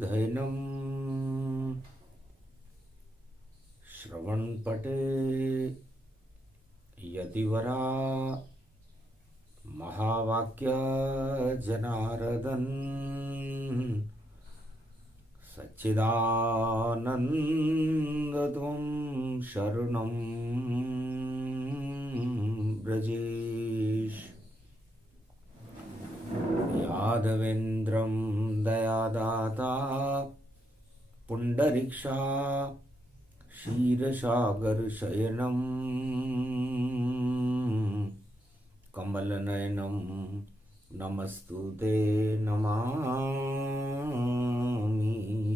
धैनम श्रवणपटे यतिवरा महावाक्य जनार्दन सच्चिदानन्दत्वं शरणं ब्रजेश। यादवेन्द्रं दयादाता पुण्डरीक्षा क्षीरसागरशयनं कमलनयनं नमस्तुते नमामि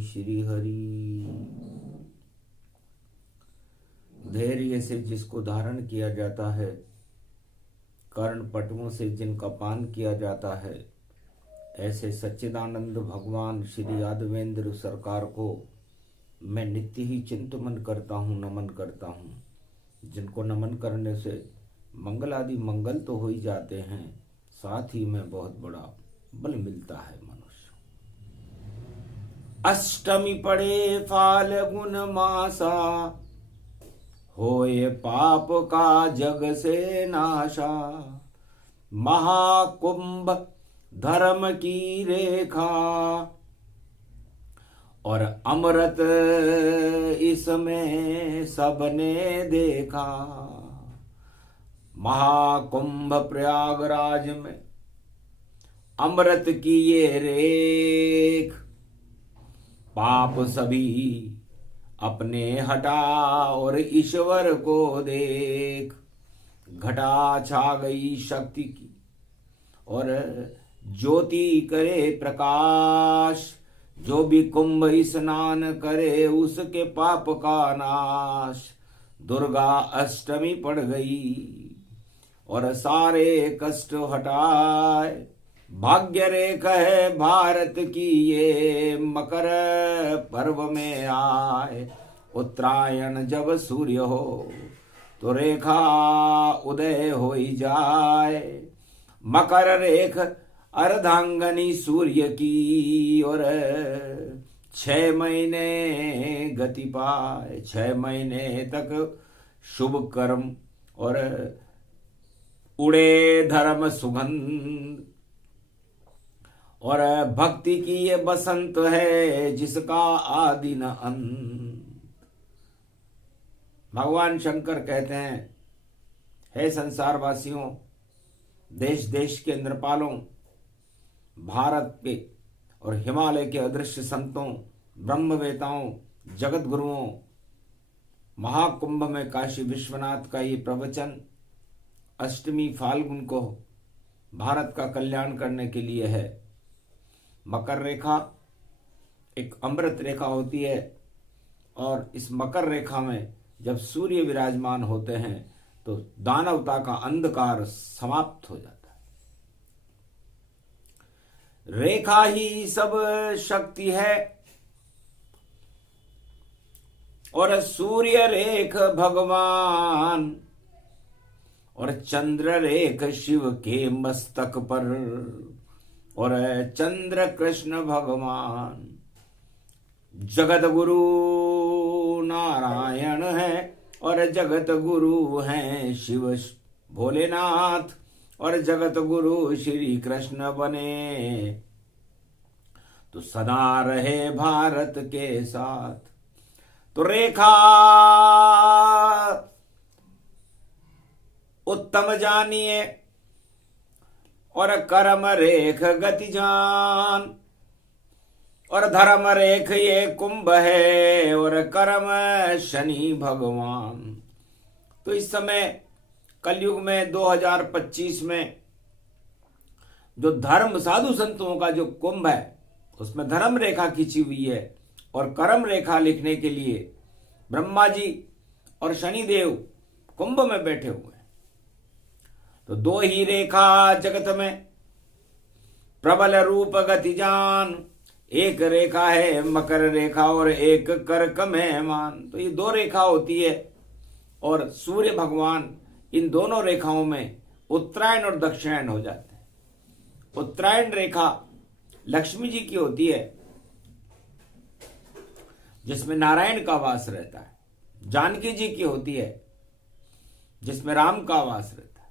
श्रीहरि। धैर्य से जिसको धारण किया जाता है, कर्ण पटुओं से जिनका पान किया जाता है, ऐसे सच्चिदानंद भगवान श्री यादवेंद्र सरकार को मैं नित्य ही चिंतन करता हूँ, नमन करता हूँ। जिनको नमन करने से मंगल आदि मंगल तो हो ही जाते हैं, साथ ही में बहुत बड़ा बल मिलता है मनुष्य। अष्टमी पड़े फाल्गुन मासा, होए पाप का जग से नाशा। महाकुंभ धर्म की रेखा, और अमृत इसमें सबने देखा। महाकुंभ प्रयागराज में अमृत की ये रेख, पाप सभी अपने हटा और ईश्वर को देख। घटा छा गई शक्ति की और ज्योति करे प्रकाश। जो भी कुंभ स्नान करे उसके पाप का नाश। दुर्गा अष्टमी पड़ गई और सारे कष्ट हटाए। भाग्य रेखा है भारत की ये, मकर पर्व में आए। उत्तरायण जब सूर्य हो तो रेखा उदय हो ही जाए। मकर रेख अर्धांगनी सूर्य की, और 6 महीने गति पाए। 6 महीने तक शुभ कर्म और उड़े धर्म सुगंध। और भक्ति की ये बसंत है जिसका आदि न अंत। भगवान शंकर कहते हैं, हे संसार वासियों, देश देश के नृपालों, भारत के और हिमालय के अदृश्य संतों, ब्रह्मवेताओं, जगत गुरुओं, महाकुंभ में काशी विश्वनाथ का ये प्रवचन अष्टमी फाल्गुन को भारत का कल्याण करने के लिए है। मकर रेखा एक अमृत रेखा होती है, और इस मकर रेखा में जब सूर्य विराजमान होते हैं तो दानवता का अंधकार समाप्त हो जाता है। रेखा ही सब शक्ति है, और सूर्य रेख भगवान, और चंद्र रेख शिव के मस्तक पर, और चंद्र कृष्ण भगवान। जगत गुरु नारायण है, और जगत गुरु हैं शिव भोलेनाथ, और जगत गुरु श्री कृष्ण बने तो सदा रहे भारत के साथ। तो रेखा उत्तम जानिए, और कर्म रेख गति जान। और धर्म रेख ये कुंभ है, और कर्म शनि भगवान। तो इस समय कलयुग में 2025 में जो धर्म साधु संतों का जो कुंभ है, उसमें धर्म रेखा खींची हुई है, और कर्म रेखा लिखने के लिए ब्रह्मा जी और शनिदेव कुंभ में बैठे हुए हैं। तो 2 ही रेखा जगत में प्रबल रूप गति जान। एक रेखा है मकर रेखा, और एक कर्क में मान। तो ये 2 रेखा होती है, और सूर्य भगवान इन दोनों रेखाओं में उत्तरायण और दक्षिणायन हो जाते हैं। उत्तरायण रेखा लक्ष्मी जी की होती है, जिसमें नारायण का वास रहता है, जानकी जी की होती है जिसमें राम का वास रहता है,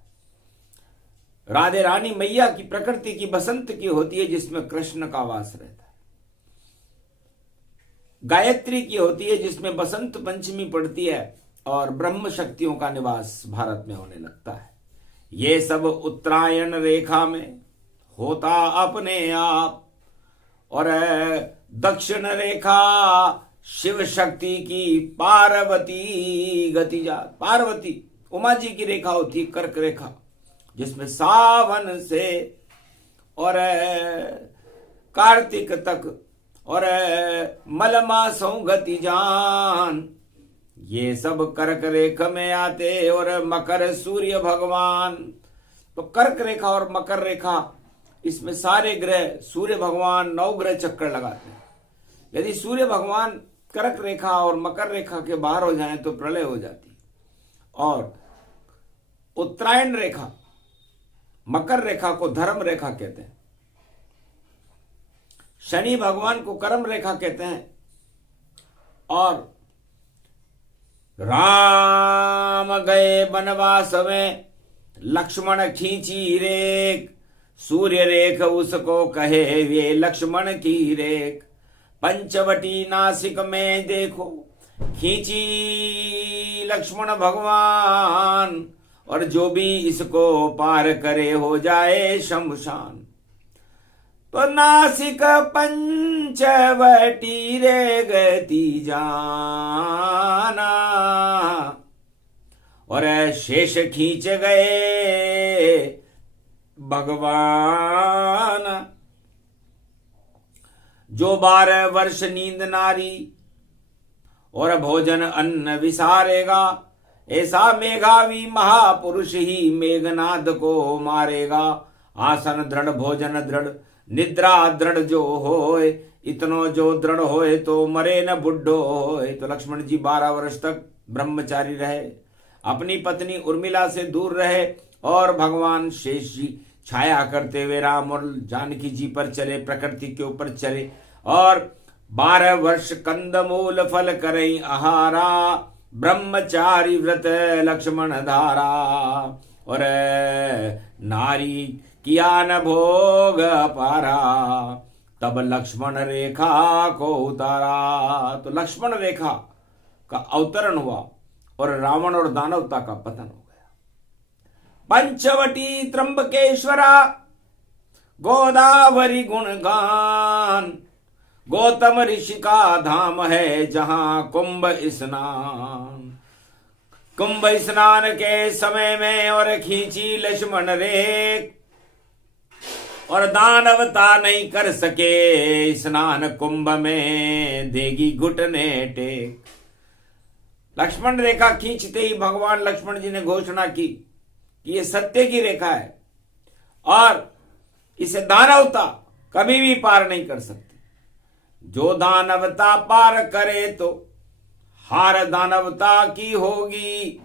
राधे रानी मैया की प्रकृति की बसंत की होती है जिसमें कृष्ण का वास रहता है, गायत्री की होती है जिसमें बसंत पंचमी पड़ती है और ब्रह्म शक्तियों का निवास भारत में होने लगता है। ये सब उत्तरायण रेखा में होता अपने आप, और दक्षिण रेखा शिव शक्ति की पार्वती गतिजा, पार्वती उमा जी की रेखा होती है कर्क रेखा, जिसमें सावन से और कार्तिक तक और मलमासों गतिजान, ये सब कर्क रेखा में आते। और मकर सूर्य भगवान, तो कर्क रेखा और मकर रेखा, इसमें सारे ग्रह सूर्य भगवान 9 ग्रह चक्कर लगाते हैं। यदि सूर्य भगवान कर्क रेखा और मकर रेखा के बाहर हो जाएं तो प्रलय हो जाती है। और उत्तरायण रेखा मकर रेखा को धर्म रेखा कहते हैं, शनि भगवान को कर्म रेखा कहते हैं। और राम गए वनवास में, लक्ष्मण खींची रेख, सूर्य रेख उसको कहे वे लक्ष्मण की रेख। पंचवटी नासिक में देखो खींची लक्ष्मण भगवान, और जो भी इसको पार करे हो जाए शमशान। तो नासिक पंचवटी रे गति जाना, और शेष खींच गए भगवान। जो 12 वर्ष नींद नारी और भोजन अन्न विसारेगा, ऐसा मेघावी महापुरुष ही मेघनाद को मारेगा। आसन दृढ़ भोजन दृढ़ निद्रा दृढ़ जो होए, इतनो जो दृढ़ होए तो मरे न बुढ़ो होए। तो लक्ष्मण जी 12 वर्ष तक ब्रह्मचारी रहे, अपनी पत्नी उर्मिला से दूर रहे, और भगवान शेष जी छाया करते हुए राम और जानकी जी पर चले, प्रकृति के ऊपर चले। और 12 वर्ष कंदमूल फल करई आहारा, ब्रह्मचारी व्रत लक्ष्मण धारा। और नारी किया न भोग पारा, तब लक्ष्मण रेखा को उतारा। तो लक्ष्मण रेखा का अवतरण हुआ और रावण और दानवता का पतन हो गया। पंचवटी त्र्यंबकेश्वरा गोदावरी गुणगान, गौतम ऋषि का धाम है जहां कुंभ स्नान। कुंभ स्नान के समय में और खींची लक्ष्मण रेख, और दानवता नहीं कर सके स्नान कुंभ में, देगी घुटने टेक। लक्ष्मण रेखा खींचते ही भगवान लक्ष्मण जी ने घोषणा की कि ये सत्य की रेखा है और इसे दानवता कभी भी पार नहीं कर सकती। जो दानवता पार करे तो हार दानवता की होगी।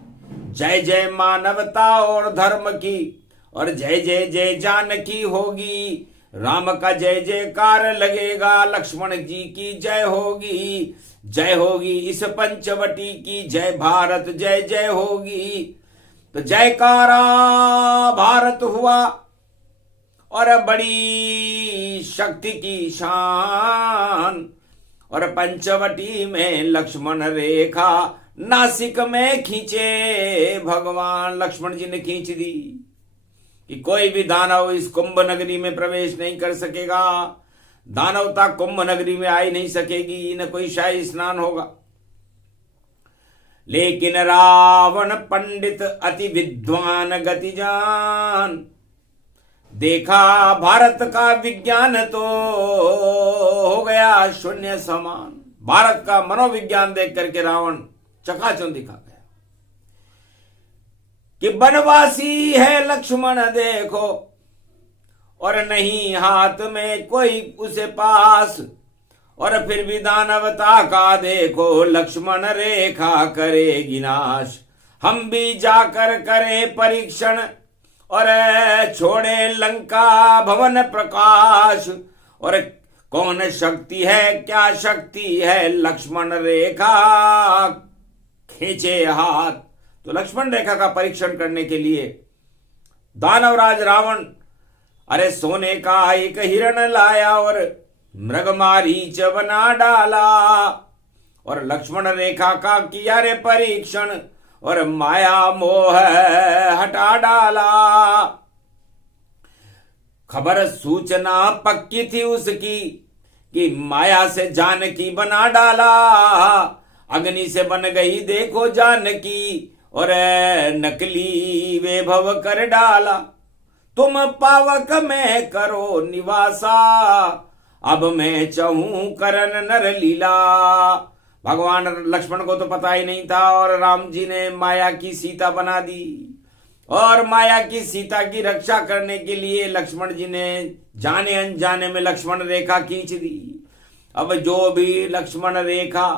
जय जय मानवता और धर्म की, और जय जय जय जानकी होगी। राम का जय जयकार लगेगा, लक्ष्मण जी की जय होगी। जय होगी इस पंचवटी की, जय भारत जय जय होगी। तो जयकारा भारत हुआ और बड़ी शक्ति की शान। और पंचवटी में लक्ष्मण रेखा नासिक में खींचे भगवान। लक्ष्मण जी ने खींच दी कि कोई भी दानव इस कुंभ नगरी में प्रवेश नहीं कर सकेगा, दानवता कुंभ नगरी में आई नहीं सकेगी, न कोई शाही स्नान होगा। लेकिन रावण पंडित अति विद्वान गतिजान, देखा भारत का विज्ञान तो हो गया शून्य समान। भारत का मनोविज्ञान देख करके रावण चकाचौंध दिखा गया कि बनवासी है लक्ष्मण देखो, और नहीं हाथ में कोई उसे पास। और फिर भी दानवता का देखो, लक्ष्मण रेखा करेगी नाश। हम भी जाकर करें परीक्षण और छोड़े लंका भवन प्रकाश। और कौन शक्ति है, क्या शक्ति है, लक्ष्मण रेखा खींचे हाथ। तो लक्ष्मण रेखा का परीक्षण करने के लिए दानवराज रावण अरे सोने का एक हिरण लाया और मृगमारीच बना डाला, और लक्ष्मण रेखा का किया रे परीक्षण और माया मोह हटा डाला। खबर सूचना पक्की थी उसकी कि माया से जानकी बना डाला, अग्नि से बन गई देखो जानकी और नकली वैभव कर डाला। तुम पावक में करो निवासा, अब मैं चाहूं करन नर लीला। भगवान लक्ष्मण को तो पता ही नहीं था और राम जी ने माया की सीता बना दी, और माया की सीता की रक्षा करने के लिए लक्ष्मण जी ने जाने अनजाने में लक्ष्मण रेखा खींच दी। अब जो भी लक्ष्मण रेखा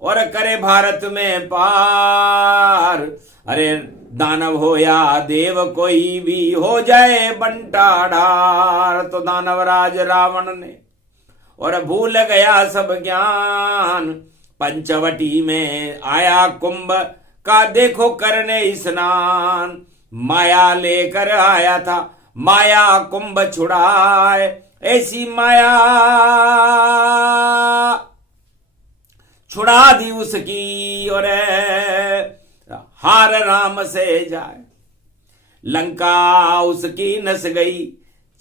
और करे भारत में पार, अरे दानव हो या देव कोई भी हो जाए बंटा ढार। तो दानवराज रावण ने और भूल गया सब ज्ञान, पंचवटी में आया कुंभ का देखो करने स्नान। माया लेकर आया था, माया कुंभ छुड़ाए, ऐसी माया छुड़ा दी उसकी और हार राम से जाए। लंका उसकी नस गई,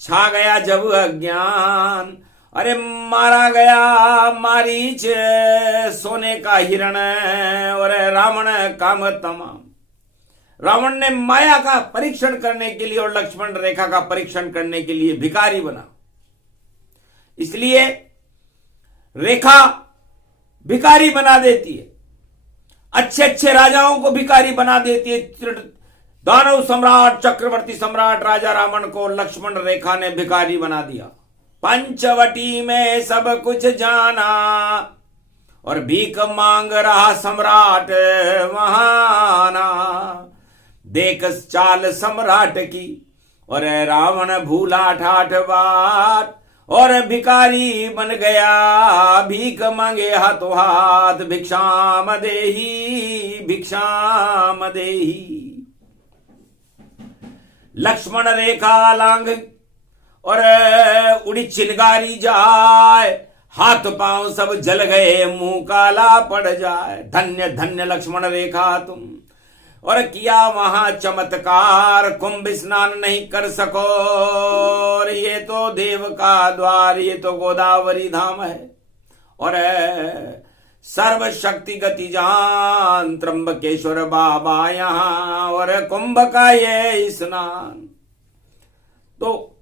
छा गया जब अज्ञान, अरे मारा गया मारीच सोने का हिरण और रावण काम तमाम। रावण ने माया का परीक्षण करने के लिए और लक्ष्मण रेखा का परीक्षण करने के लिए भिखारी बना। इसलिए रेखा भिखारी बना देती है, अच्छे अच्छे राजाओं को भिखारी बना देती है। दानव सम्राट चक्रवर्ती सम्राट राजा रावण को लक्ष्मण रेखा ने भिखारी बना दिया। पंचवटी में सब कुछ जाना और भीख मांग रहा सम्राट महाना। देख चाल सम्राट की और रावण भूला ठाठ बात, और भिखारी बन गया भीख मांगे हाथों हाथ। भिक्षाम देही भिक्षाम देही। लक्ष्मण रेखा लांग और उड़ी चिलगारी जाए, हाथ पांव सब जल गए मुंह काला पड़ जाए। धन्य धन्य लक्ष्मण रेखा तुम, और किया वहां चमत्कार, कुंभ स्नान नहीं कर सको, और ये तो देव का द्वार, ये तो गोदावरी धाम है। और सर्व शक्ति गति जान त्र्यंबकेश्वर बाबा यहां, और कुंभ का ये स्नान। तो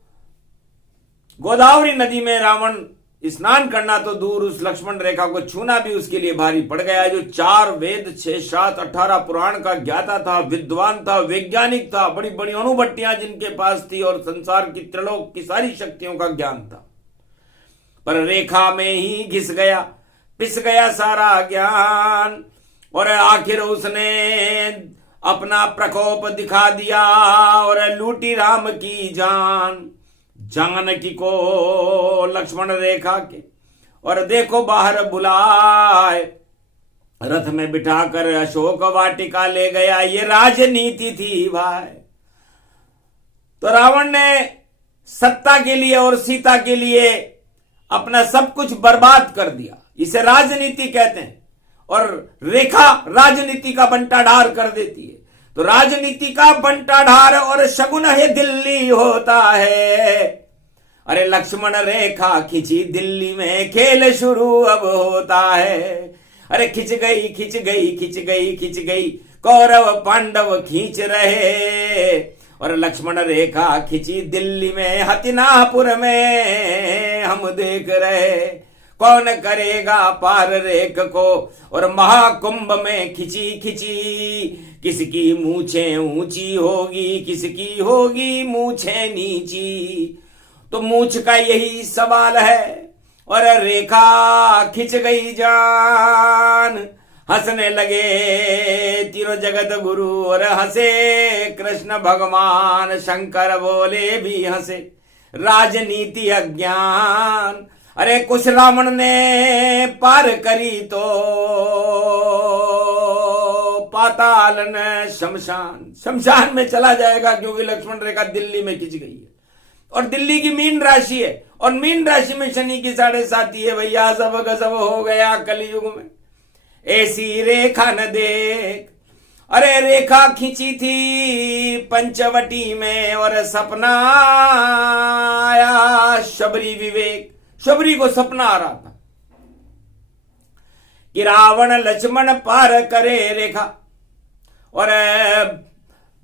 गोदावरी नदी में रावण स्नान करना तो दूर, उस लक्ष्मण रेखा को छूना भी उसके लिए भारी पड़ गया। जो 4 वेद 6 7 18 पुराण का ज्ञाता था, विद्वान था, वैज्ञानिक था, बड़ी बड़ी अणुभट्टियां जिनके पास थी और संसार की त्रिलोक की सारी शक्तियों का ज्ञान था, पर रेखा में ही घिस गया, पिस गया सारा ज्ञान। और आखिर उसने अपना प्रकोप दिखा दिया और लूटी राम की जान। जानकी को लक्ष्मण रेखा के और देखो बाहर बुलाए, रथ में बिठाकर अशोक वाटिका ले गया। ये राजनीति थी भाई। तो रावण ने सत्ता के लिए और सीता के लिए अपना सब कुछ बर्बाद कर दिया, इसे राजनीति कहते हैं। और रेखा राजनीति का बंटाढार कर देती है। तो राजनीति का बंटाढार और शगुन है दिल्ली होता है। अरे लक्ष्मण रेखा खिंची दिल्ली में खेल शुरू अब होता है। अरे खिंच गई खिंच गई खिंच गई खिंच गई, कौरव पांडव खींच रहे। और लक्ष्मण रेखा खिंची दिल्ली में, हतिनापुर में हम देख रहे। कौन करेगा पार रेख को, और महाकुंभ में खिंची खिंची, किसकी मूछें ऊंची होगी, किसकी होगी मूछें नीची। तो मूछ का यही सवाल है। और रेखा खिंच गई जान, हंसने लगे तीनों जगत गुरु, और हंसे कृष्ण भगवान, शंकर बोले भी हंसे। राजनीति अज्ञान, अरे कुछ रावण ने पार करी तो पाताल न शमशान, शमशान में चला जाएगा, क्योंकि लक्ष्मण रेखा दिल्ली में खिंच गई है और दिल्ली की मीन राशि है और मीन राशि में शनि की 7.5 है भैया। सब का सब हो गया कलयुग में, ऐसी रेखा न देख। अरे रेखा खींची थी पंचवटी में और सपना आया शबरी विवेक। शबरी को सपना आ रहा था कि रावण लक्ष्मण पार करे रेखा और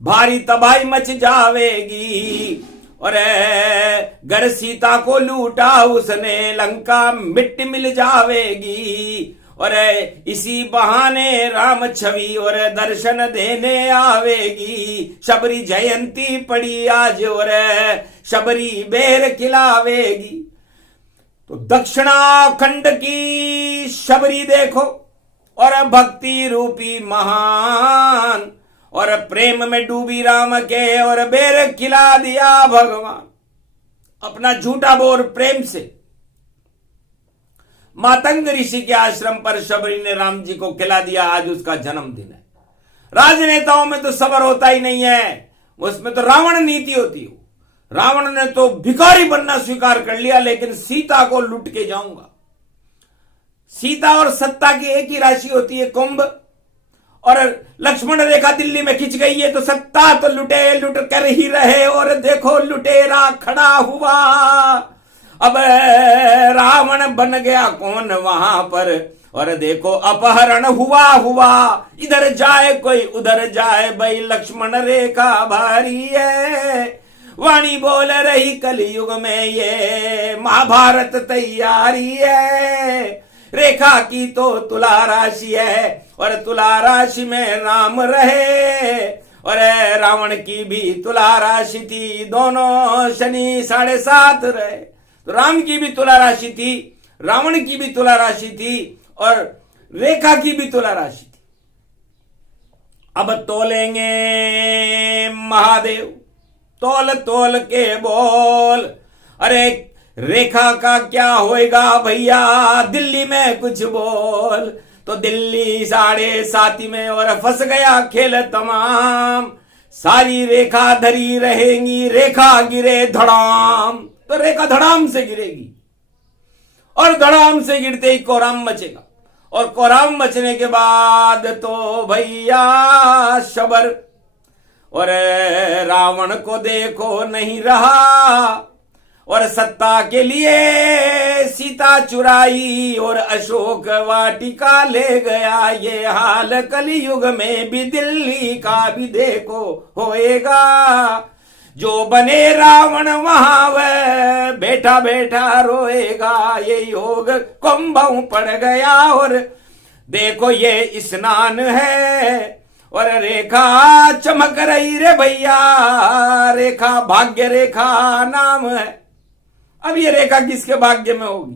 भारी तबाही मच जावेगी और घर सीता को लूटा उसने, लंका मिट्टी मिल जावेगी और इसी बहाने राम छवि और दर्शन देने आवेगी। शबरी जयंती पड़ी आज और शबरी बेर खिलावेगी। तो दक्षिणाखंड की शबरी देखो और भक्ति रूपी महान और प्रेम में डूबी राम के और बेर खिला दिया भगवान। अपना झूठा बोर प्रेम से मातंग ऋषि के आश्रम पर शबरी ने राम जी को खिला दिया। आज उसका जन्मदिन है। राजनेताओं में तो सबर होता ही नहीं है, उसमें तो रावण नीति होती है। रावण ने तो भिखारी बनना स्वीकार कर लिया, लेकिन सीता को लूट के जाऊंगा। सीता और सत्ता की एक ही राशि होती है कुंभ, और लक्ष्मण रेखा दिल्ली में खिंच गई है तो सत्ता तो लुट कर ही रहे। और देखो लुटेरा खड़ा हुआ, अब रावण बन गया कौन वहां पर। और देखो अपहरण हुआ, इधर जाए कोई उधर जाए, भाई लक्ष्मण रेखा भारी है। वाणी बोल रही कलयुग में ये महाभारत तैयारी है। रेखा की तो तुला राशि है और तुला राशि में राम रहे और रावण की भी तुला राशि थी। दोनों शनि 7.5 रहे। तो राम की भी तुला राशि थी, रावण की भी तुला राशि थी और रेखा की भी तुला राशि थी। अब तोलेंगे महादेव, तोल तोल के बोल। अरे रेखा का क्या होएगा भैया, दिल्ली में कुछ बोल। तो दिल्ली 7.5 में और फंस गया खेल तमाम। सारी रेखा धरी रहेंगी, रेखा गिरे धड़ाम, तो रेखा धड़ाम से गिरेगी और धड़ाम से गिरते ही कोहराम मचेगा और कोहराम मचने के बाद तो भैया शबर। और रावण को देखो नहीं रहा और सत्ता के लिए सीता चुराई और अशोक वाटिका ले गया। ये हाल कलयुग में भी दिल्ली का भी देखो होएगा। जो बने रावण वहां वह बैठा बैठा रोएगा। ये योग कुंभों पड़ गया और देखो ये स्नान है और रेखा चमक रही रे भैया। रेखा भाग्य रेखा नाम है। अब ये रेखा किसके भाग्य में होगी?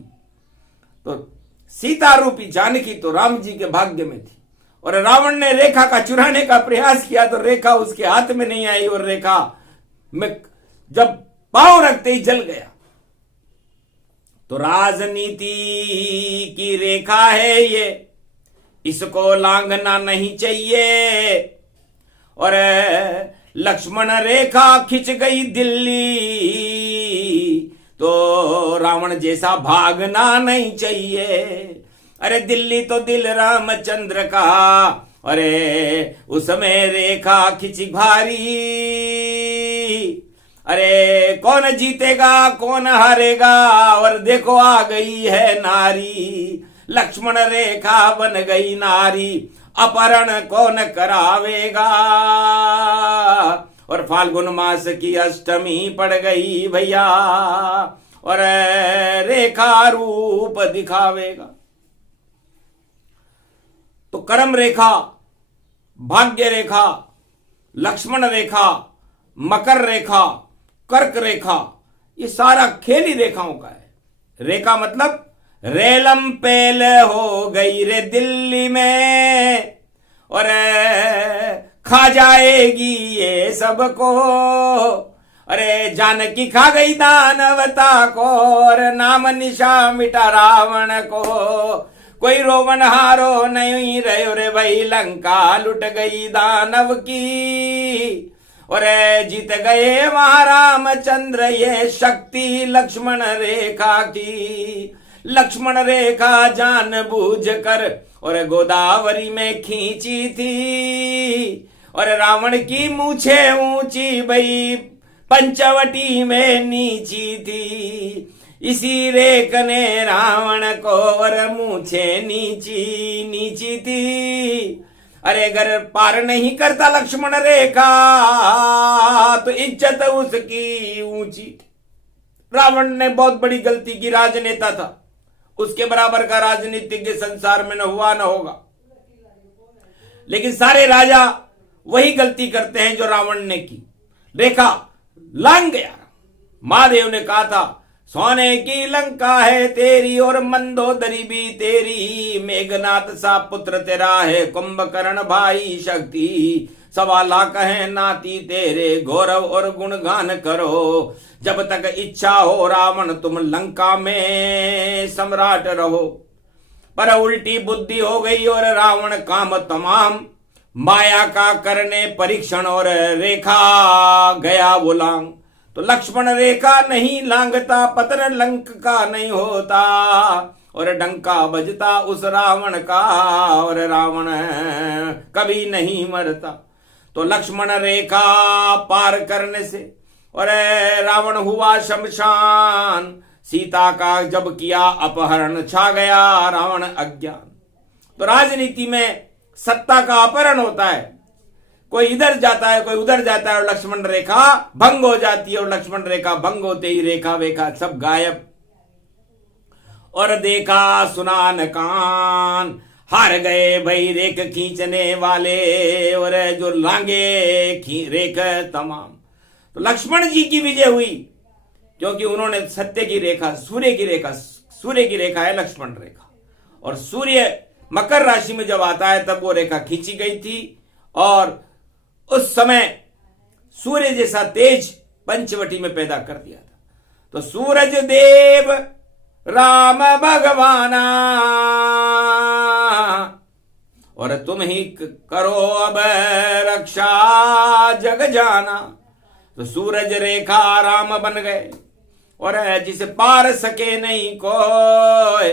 तो सीता रूपी जानकी तो राम जी के भाग्य में थी और रावण ने रेखा का चुराने का प्रयास किया तो रेखा उसके हाथ में नहीं आई और रेखा में जब पांव रखते ही जल गया। तो राजनीति की रेखा है ये, इसको लांघना नहीं चाहिए। और लक्ष्मण रेखा खिंच गई दिल्ली तो रावण जैसा भागना नहीं चाहिए। अरे दिल्ली तो दिल रामचंद्र का, अरे उसमें रेखा खिंची भारी। अरे कौन जीतेगा कौन हारेगा, और देखो आ गई है नारी। लक्ष्मण रेखा बन गई नारी, अपहरण कौन करावेगा। और फाल्गुन मास की अष्टमी पड़ गई भैया और रेखा रूप दिखावेगा। तो कर्म रेखा, भाग्य रेखा, लक्ष्मण रेखा, मकर रेखा, कर्क रेखा, ये सारा खेल ही रेखाओं का है। रेखा मतलब रेलम पेल हो गई रे दिल्ली में और खा जाएगी ये सबको। अरे जानकी खा गई दानवता को और नाम निशा मिटा रावण को। कोई रोवन हारो नहीं रहे रे भाई, लंका लुट गई दानव की। और जीत गए वहां रामचंद्र, ये शक्ति लक्ष्मण रेखा की। लक्ष्मण रेखा जानबूझ कर और गोदावरी में खींची थी। और रावण की मूछे ऊंची भई पंचवटी में नीची थी। इसी रेख ने रावण को और मूछे नीची नीची थी। अरे अगर पार नहीं करता लक्ष्मण रेखा तो इज्जत उसकी ऊंची। रावण ने बहुत बड़ी गलती की, राजनेता था, उसके बराबर का राजनीतिज्ञ संसार में न हुआ न होगा। लेकिन सारे राजा वही गलती करते हैं जो रावण ने की, रेखा लांग गया। महादेव ने कहा था सोने की लंका है तेरी और मंदोदरी भी तेरी। मेघनाथ सा पुत्र तेरा है, कुंभकर्ण भाई शक्ति। 1.25 लाख है नाती तेरे, गौरव और गुणगान करो। जब तक इच्छा हो रावण तुम लंका में सम्राट रहो। पर उल्टी बुद्धि हो गई और रावण काम तमाम। माया का करने परीक्षण और रेखा गया वो लांग। तो लक्ष्मण रेखा नहीं लांगता, पतन लंक का नहीं होता। और डंका बजता उस रावण का, और रावण कभी नहीं मरता। तो लक्ष्मण रेखा पार करने से और रावण हुआ शमशान। सीता का जब किया अपहरण, छा गया रावण अज्ञान। तो राजनीति में सत्ता का अपहरण होता है। कोई इधर जाता है, कोई उधर जाता है और लक्ष्मण रेखा भंग हो जाती है। और लक्ष्मण रेखा भंग होते ही रेखा वेखा सब गायब। और देखा सुना न कान, हार गए भाई रेख खींचने वाले और जो लांगे रेख तमाम। तो लक्ष्मण जी की विजय हुई क्योंकि उन्होंने सत्य की रेखा, सूर्य की रेखा, सूर्य की रेखा है लक्ष्मण रेखा। और सूर्य मकर राशि में जब आता है तब वो रेखा खींची गई थी। और उस समय सूर्य जैसा तेज पंचवटी में पैदा कर दिया था। तो सूरज देव राम भगवाना, और तुम ही करो अब रक्षा जग जाना। तो सूरज रेखा राम बन गए और जिसे पार सके नहीं कोई,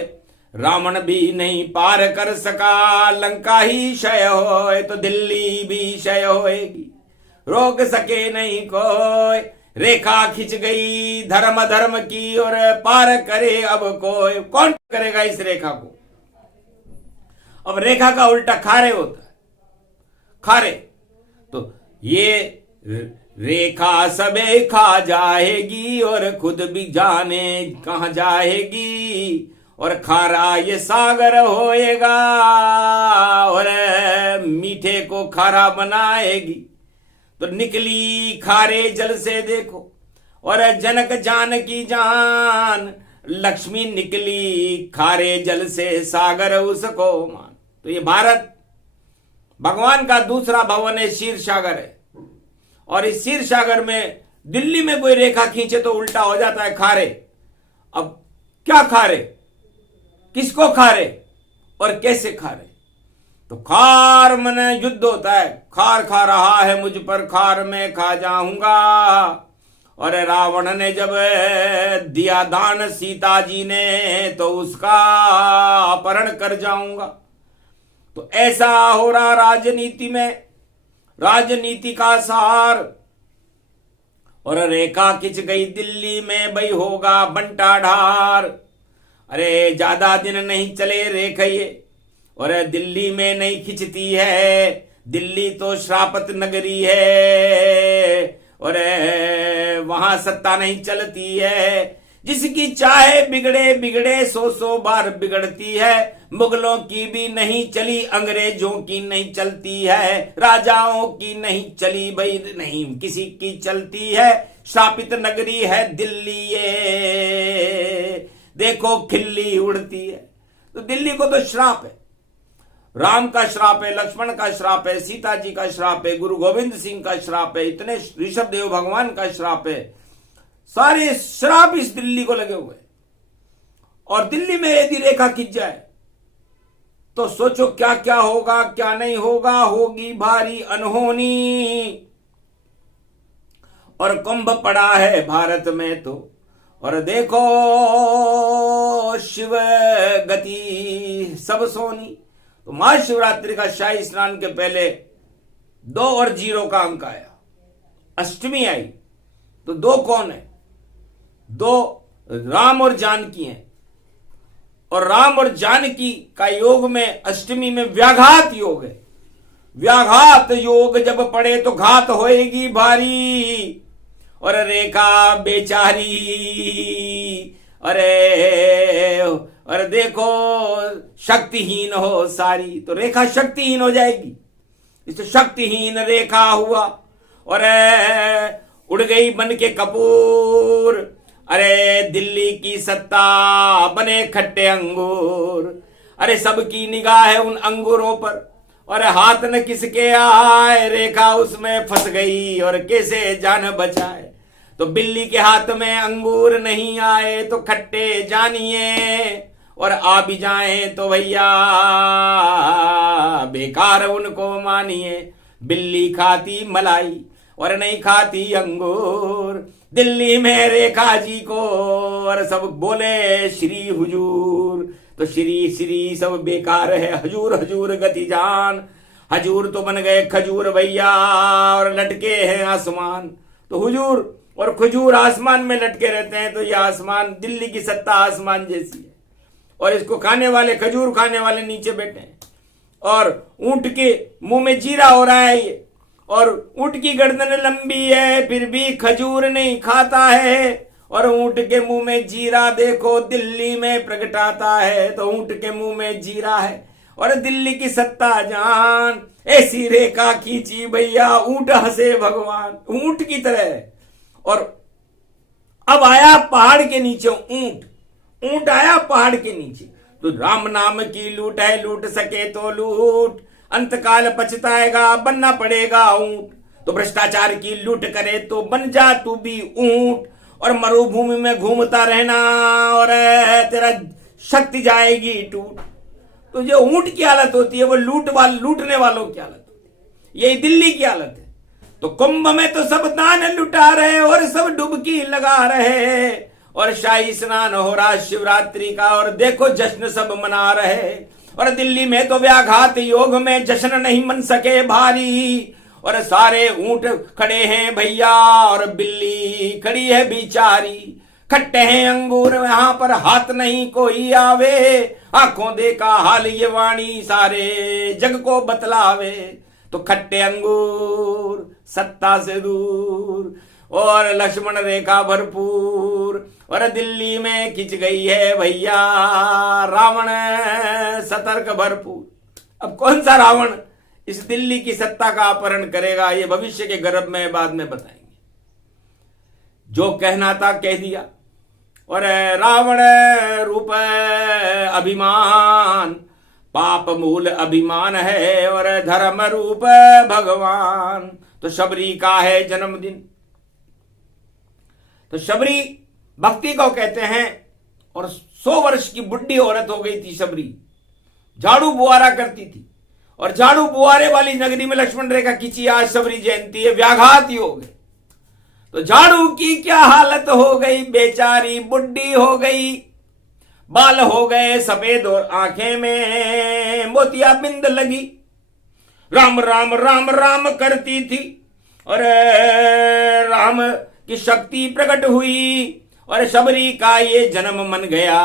रावण भी नहीं पार कर सका। लंका ही क्षय होए तो दिल्ली भी क्षय होएगी, रोक सके नहीं कोई। रेखा खिंच गई धर्म धर्म की और पार करे अब कोई। कौन करेगा इस रेखा को? अब रेखा का उल्टा खारे होता है, खारे। तो ये रेखा सबे खा जाएगी और खुद भी जाने कहां जाएगी। और खारा ये सागर होएगा और मीठे को खारा बनाएगी। तो निकली खारे जल से देखो और जनक जान की जान। लक्ष्मी निकली खारे जल से सागर उसको मान। तो ये भारत भगवान का दूसरा भवन है, क्षीर सागर है। और इस क्षीर सागर में दिल्ली में कोई रेखा खींचे तो उल्टा हो जाता है खारे। अब क्या खारे, किसको खारे और कैसे खारे? तो खार मन युद्ध होता है। खार खा रहा है मुझ पर, खार में खा जाऊंगा। और रावण ने जब दिया दान सीता जी ने तो उसका अपहरण कर जाऊंगा। तो ऐसा हो रहा राजनीति में, राजनीति का सार। और रेखा खिंच गई दिल्ली में, भाई होगा बंटा ढार। अरे ज्यादा दिन नहीं चले रेखा ये, और दिल्ली में नहीं खिंचती है। दिल्ली तो श्रापत नगरी है और वहां सत्ता नहीं चलती है। जिसकी चाहे बिगड़े बिगड़े 100 बार बिगड़ती है। मुगलों की भी नहीं चली, अंग्रेजों की नहीं चलती है, राजाओं की नहीं चली, भाई नहीं किसी की चलती है। श्रापित नगरी है दिल्ली ये, देखो खिल्ली उड़ती है। तो दिल्ली को तो श्राप है। राम का श्राप है, लक्ष्मण का श्राप है, सीता जी का श्राप है, गुरु गोविंद सिंह का श्राप है, इतने ऋषभ देव भगवान का श्राप है। सारे श्राप इस दिल्ली को लगे हुए। और दिल्ली में यदि रेखा खिंच जाए तो सोचो क्या क्या होगा, क्या नहीं होगा, होगी भारी अनहोनी। और कुंभ पड़ा है भारत में तो, और देखो शिव गति सब सोनी। तो महाशिवरात्रि का शाही स्नान के पहले 2 और 0 का अंक आया, अष्टमी आई। तो 2 कौन है? 2 राम और जानकी हैं। और राम और जानकी का योग में अष्टमी में व्याघात योग है। व्याघात योग जब पड़े तो घात होएगी भारी। और रेखा बेचारी, अरे देखो शक्तिहीन हो सारी। तो रेखा शक्तिहीन हो जाएगी, इससे शक्तिहीन रेखा हुआ। और उड़ गई बन के कपूर। अरे दिल्ली की सत्ता बने खट्टे अंगूर। अरे सबकी निगाह है उन अंगूरों पर, और हाथ न किसके आए, रेखा उसमें फंस गई और कैसे जान बचाए। तो बिल्ली के हाथ में अंगूर नहीं आए तो खट्टे जानिए, और आ भी जाए तो भैया बेकार उनको मानिए। बिल्ली खाती मलाई और नहीं खाती अंगूर। दिल्ली में रेखा जी को और सब बोले श्री हुजूर। तो श्री श्री सब बेकार है, हजूर हजूर गति जान। हजूर तो बन गए खजूर भैया, और लटके हैं आसमान। तो हुजूर और खजूर आसमान में लटके रहते हैं। तो ये आसमान, दिल्ली की सत्ता आसमान जैसी है, और इसको खाने वाले, खजूर खाने वाले नीचे बैठे हैं। और ऊंट के मुंह में जीरा हो रहा है ये, और ऊंट की गर्दन लंबी है फिर भी खजूर नहीं खाता है। और ऊंट के मुंह में जीरा देखो दिल्ली में प्रगटाता है। तो ऊंट के मुंह में जीरा है और दिल्ली की सत्ता जान। ऐसी रेखा खींची भैया, ऊंट हंसे भगवान, ऊंट की तरह। और अब आया पहाड़ के नीचे ऊंट आया पहाड़ के नीचे। तो राम नाम की लूट है, लूट सके तो लूट, अंतकाल पछताएगा, बनना पड़ेगा ऊंट। तो भ्रष्टाचार की लूट करे तो बन जा तू भी ऊंट, और मरुभूमि में घूमता रहना और तेरा शक्ति जाएगी टूट। तो जो ऊंट की हालत होती है वो लूटने वालों की हालत होती है। यही दिल्ली की हालत है। तो कुंभ में तो सब दान लुटा रहे और सब डुबकी लगा रहे, और शाही स्नान हो रहा शिवरात्रि का, और देखो जश्न सब मना रहे। और दिल्ली में तो व्याघात योग में जश्न नहीं मन सके भारी, और सारे ऊंट खड़े हैं भैया और बिल्ली खड़ी है बिचारी। खट्टे हैं अंगूर यहां पर हाथ नहीं कोई आवे, आंखों देखा हाल ये वाणी सारे जग को बतलावे। तो खट्टे अंगूर सत्ता से दूर, और लक्ष्मण रेखा भरपूर, और दिल्ली में खिंच गई है भैया रावण सतर्क भरपूर। अब कौन सा रावण इस दिल्ली की सत्ता का अपहरण करेगा, ये भविष्य के गर्भ में बाद में बताएंगे। जो कहना था कह दिया, और रावण रूप अभिमान, पाप मूल अभिमान है, और धर्म रूप भगवान। तो शबरी का है जन्मदिन। तो शबरी भक्ति को कहते हैं, और 100 वर्ष की बुढ़ी औरत हो गई थी शबरी। झाड़ू बुआरा करती थी, और झाड़ू बुआरे वाली नगरी में लक्ष्मण रेखा खींची। आज शबरी जयंती है, व्याघात योग है। तो झाड़ू की क्या हालत हो गई, बेचारी बुढ़ी हो गई। बाल हो गए सफेद और आंखें में मोतिया बिंद लगी। राम राम राम राम करती थी, और राम की शक्ति प्रकट हुई, और शबरी का ये जन्म मन गया,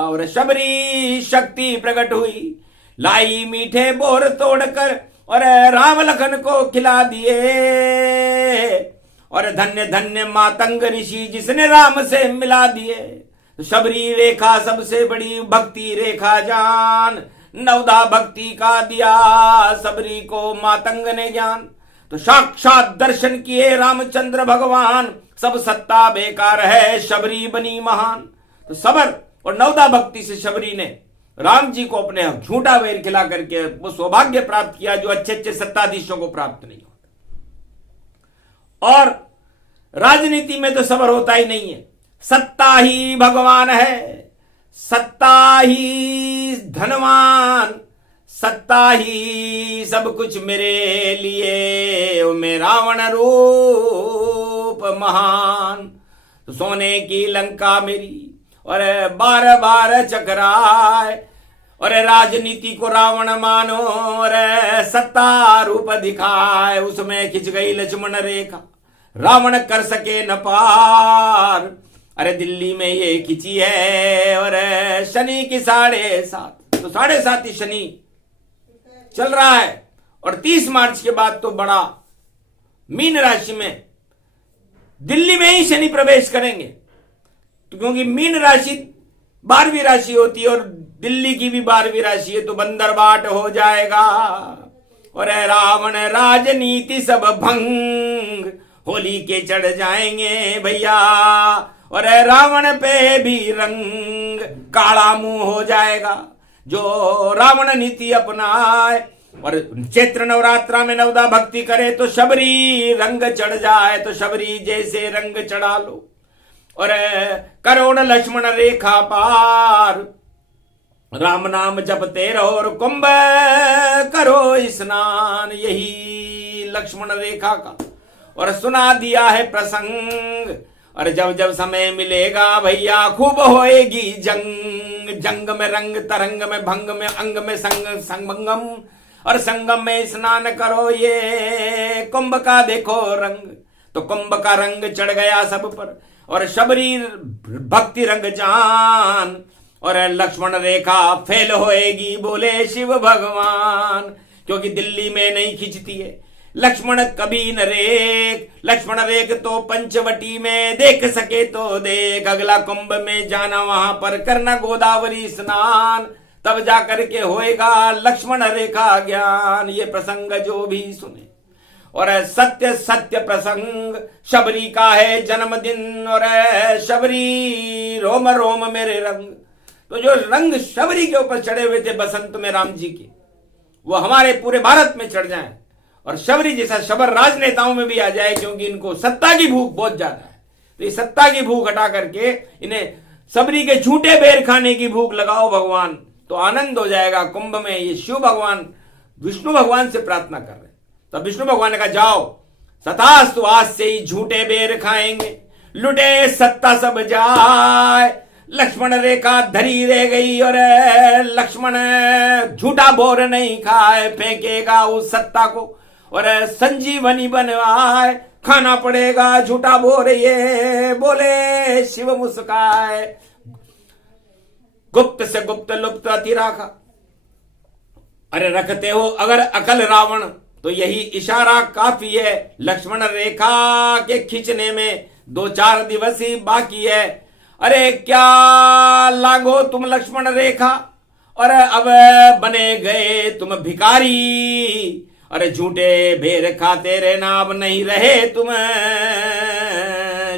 और शबरी शक्ति प्रकट हुई। लाई मीठे बोर तोड़कर और राम लखन को खिला दिए, और धन्य धन्य मातंग ऋषि जिसने राम से मिला दिए। शबरी रेखा सबसे बड़ी भक्ति रेखा जान, नवदा भक्ति का दिया शबरी को मातंग ने ज्ञान। तो साक्षात दर्शन किए रामचंद्र भगवान, सब सत्ता बेकार है शबरी बनी महान। तो सबर और नवदा भक्ति से शबरी ने राम जी को अपने झूठा वैर खिला करके वो सौभाग्य प्राप्त किया जो अच्छे अच्छे सत्ताधीशों को प्राप्त नहीं होता। और राजनीति में तो सबर होता ही नहीं है। सत्ता ही भगवान है, सत्ता ही धनवान, सत्ता ही सब कुछ मेरे लिए, ओ मैं रावण रूप महान। तो सोने की लंका मेरी और बार बार चकराए, और राजनीति को रावण मानो और सत्ता रूप दिखाए, उसमें खिंच गई लक्ष्मण रेखा, रावण कर सके न पार। अरे दिल्ली में ये खिंची है और शनि की 7.5, तो 7.5 ही शनि चल रहा है। और 30 मार्च के बाद तो बड़ा मीन राशि में दिल्ली में ही शनि प्रवेश करेंगे, तो क्योंकि मीन राशि 12वीं राशि होती है और दिल्ली की भी 12वीं राशि है, तो बंदरबाट हो जाएगा। और रावण राजनीति सब भंग, होली के चढ़ जाएंगे भैया, और रावण पे भी रंग काला मुंह हो जाएगा जो रावण नीति अपनाए। और चैत्र नवरात्रा में नवदा भक्ति करे तो शबरी रंग चढ़ जाए, तो शबरी जैसे रंग चढ़ा लो और करोड़ लक्ष्मण रेखा पार। राम नाम जपते रहो और कुंभ करो स्नान, यही लक्ष्मण रेखा का और सुना दिया है प्रसंग। और जब जब समय मिलेगा भैया खूब होएगी जंग, जंग में रंग, तरंग में भंग में अंग में संग संगम, और संगम में स्नान करो ये कुंभ का देखो रंग। तो कुंभ का रंग चढ़ गया सब पर और शबरी भक्ति रंग जान, और लक्ष्मण रेखा फेल होएगी बोले शिव भगवान, क्योंकि दिल्ली में नहीं खिंचती है लक्ष्मण कभी न रेख। लक्ष्मण रेख तो पंचवटी में देख सके तो देख, अगला कुंभ में जाना वहां पर करना गोदावरी स्नान, तब जाकर के होएगा लक्ष्मण रेखा ज्ञान। ये प्रसंग जो भी सुने और सत्य सत्य प्रसंग, शबरी का है जन्मदिन और शबरी रोम रोम मेरे रंग। तो जो रंग शबरी के ऊपर चढ़े हुए थे बसंत में राम जी के, वो हमारे पूरे भारत में चढ़ जाएं और शबरी जैसा शबर राजनेताओं में भी आ जाए, क्योंकि इनको सत्ता की भूख बहुत ज्यादा है। तो ये सत्ता की भूख हटा करके इन्हें शबरी के झूठे बेर खाने की भूख लगाओ भगवान, तो आनंद हो जाएगा कुंभ में। ये शिव भगवान विष्णु भगवान से प्रार्थना कर रहे हैं। तो विष्णु भगवान ने कहा जाओ सतास्तु, आज से ही झूठे बेर खाएंगे, लुटे सत्ता सब जाए। लक्ष्मण रेखा धरी रह गई और लक्ष्मण झूठा बोर नहीं खाए, फेंकेगा उस सत्ता को और संजीवनी बनवाए। खाना पड़ेगा झूठा बोर ये बोले शिव मुस्काए। गुप्त से गुप्त लुप्त अति राखा, अरे रखते हो अगर अकल रावण, तो यही इशारा काफी है। लक्ष्मण रेखा के खींचने में 2-4 दिवस ही बाकी है। अरे क्या लागो तुम लक्ष्मण रेखा और अब बने गए तुम भिखारी। अरे झूठे बेर खाते रहना, अब नहीं रहे तुम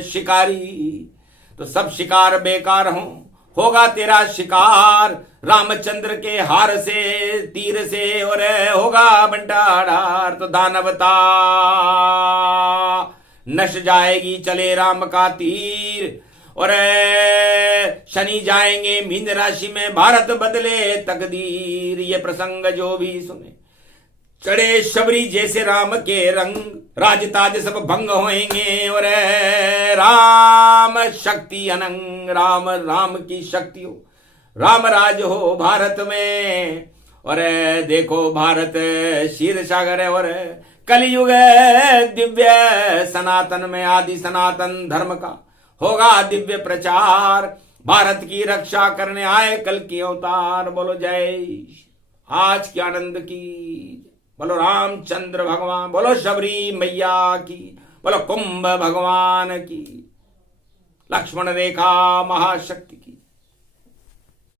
शिकारी। तो सब शिकार बेकार होगा तेरा शिकार। रामचंद्र के हार से तीर से और होगा बंटाढार। तो दानवता नश जाएगी चले राम का तीर, और शनि जाएंगे मीन राशि में, भारत बदले तकदीर। ये प्रसंग जो भी सुने चढ़े शबरी जैसे राम के रंग, राजताज सब भंग होएंगे और राम शक्ति अनंग। राम राम की शक्ति हो, राम राज हो भारत में। और देखो भारत क्षीर सागर है और कलयुग दिव्य सनातन में आदि सनातन धर्म का होगा दिव्य प्रचार। भारत की रक्षा करने आए कल की अवतार। बोलो जय आज की आनंद की, बोलो रामचंद्र भगवान, बोलो शबरी मैया की, बोलो कुंभ भगवान की, लक्ष्मण रेखा महाशक्ति।